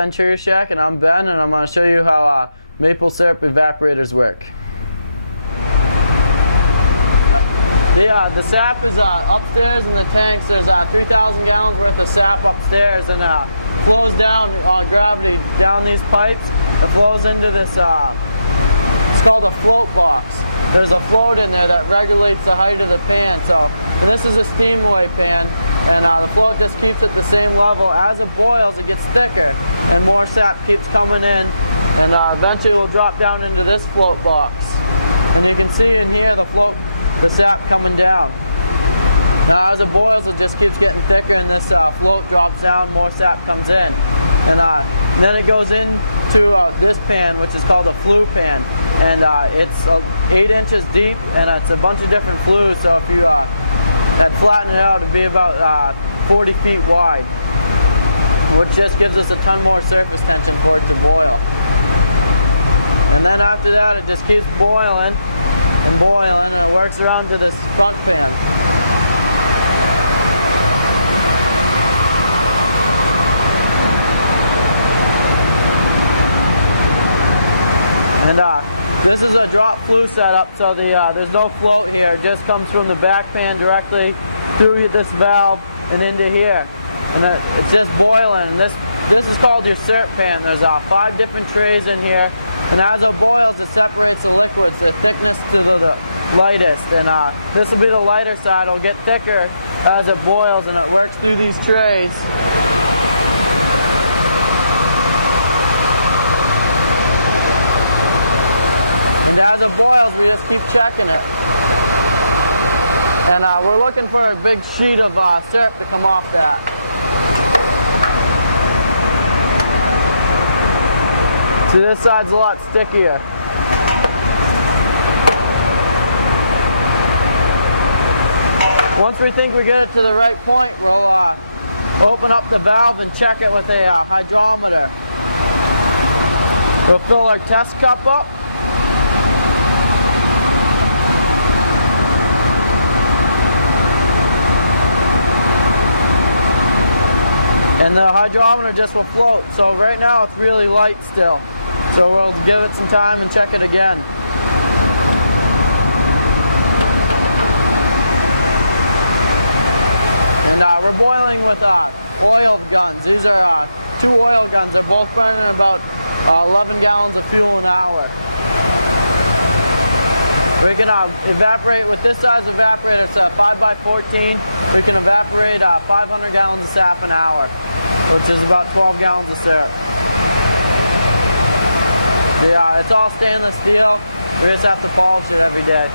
Ventura Shack, and I'm Ben, and I'm going to show you how maple syrup evaporators work. The sap is upstairs in the tanks. There's 3,000 gallons worth of sap upstairs, and flows down on gravity down these pipes. It flows into this, it's called a float box. There's a float in there that regulates the height of the fan. So this is a steam wave fan, and the float just keeps it the same level. As it boils, it gets thicker, and more sap keeps coming in, and eventually will drop down into this float box. And you can see in here the sap coming down. As it boils, it just keeps getting thicker, and this float drops down, more sap comes in. And then it goes into this pan, which is called a flue pan. And it's 8 inches deep, and it's a bunch of different flues, so if you flatten it out, it'd be about 40 feet wide, which just gives us a ton more surface tension for it to boil. And then after that, it just keeps boiling and boiling, and it works around to this front pan. And this is a drop flue setup, so there's no float here. It just comes from the back pan directly through this valve and into here. And it's just boiling. And this is called your syrup pan. There's 5 different trays in here, and as it boils, it separates the liquids, the thickness to the lightest. And this will be the lighter side. It'll get thicker as it boils, and it works through these trays. Checking it. And we're looking for a big sheet of syrup to come off that. See, this side's a lot stickier. Once we think we get it to the right point, we'll open up the valve and check it with a hydrometer. We'll fill our test cup up. And the hydrometer just will float. So right now it's really light still. So we'll give it some time and check it again. And we're boiling with oil guns. These are 2 oil guns. They're both burning about 11 gallons of fuel an hour. We can evaporate with this size evaporator. It's a 5x14. We can evaporate 500 gallons of sap an hour, which is about 12 gallons of syrup. Yeah, it's all stainless steel. We just have to polish it every day.